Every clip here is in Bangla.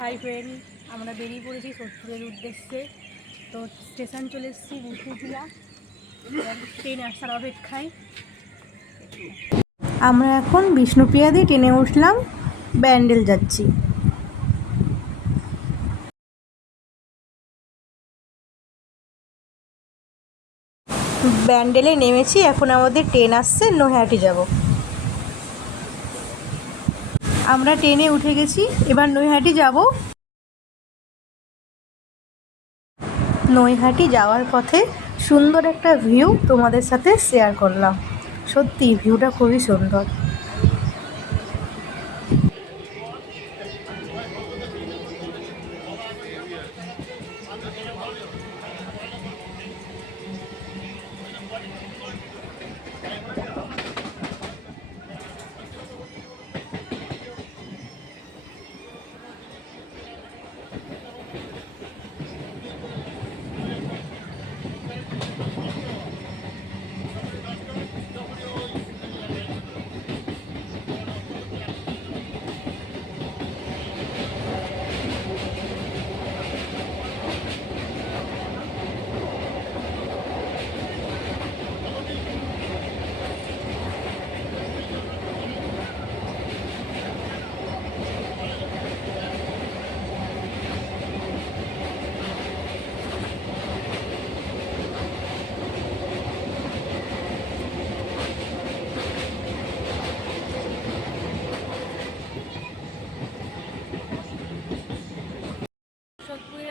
হাই ফ্রেন্ড, আমরা বেরিয়ে পড়েছি সোদপুরের উদ্দেশ্যে। তো স্টেশন চলে এসেছি বিষ্ণুপ্রিয়া, ট্রেন আসার অপেক্ষায়। আমরা এখন বিষ্ণুপ্রিয়া দিয়ে ট্রেনে উঠলাম, ব্যান্ডেল যাচ্ছি। ব্যান্ডেলে নেমেছি, এখন আমাদের ট্রেন আসছে, নৈহাটি যাব। আমরা ট্রেনে উঠে গেছি, এবার নৈহাটি যাব। নৈহাটি যাওয়ার পথে সুন্দর একটা ভিউ তোমাদের সাথে শেয়ার করলাম। সত্যি ভিউটা খুবই সুন্দর।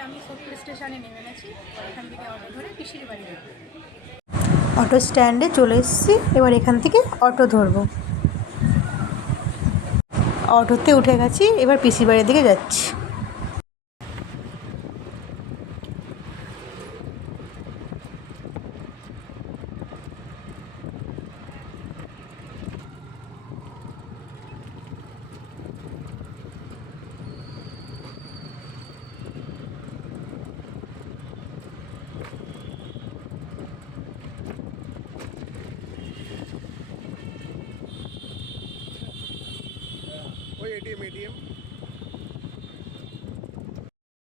আমি সোদপুর স্টেশনে নেমে গেছি, এখান থেকে অটো ধরে পিসির বাড়ি যাব। অটো স্ট্যান্ডে চলে এসেছি, এবার এখান থেকে অটো ধরবো। অটোতে উঠে গেছি, এবার পিসির বাড়ির দিকে যাচ্ছি।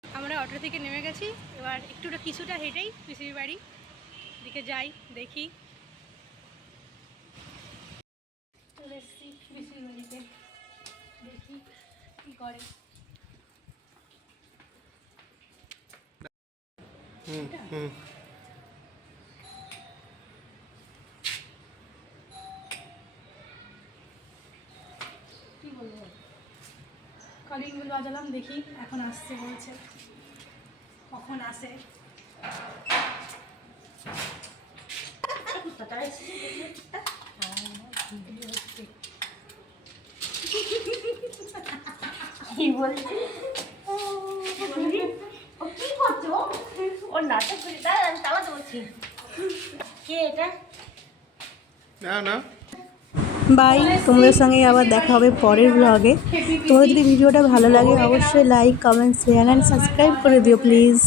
আমরা অটো থেকে নেমে গেছি, এবার কিছুটা হেঁটেই পিসির বাড়ি দিকে যাই, দেখি। চলে এসেছি পিসির বাড়িতে, দেখি কি করে। কি বলবো, কলিং বেল বাজালাম, দেখি এখন আসছে বলছে, কখন আসে। কি বলছি ও কি করছো, ওর নাটক করে দাঁড়া, আমি চালাতে বলছি। কে এটা? না না বাই, তোমাদের সঙ্গে আবার দেখা হবে পরের ব্লগে। তোমাদের যদি ভিডিওটা ভালো লাগে অবশ্যই like, comment, share and subscribe করে দিও প্লিজ।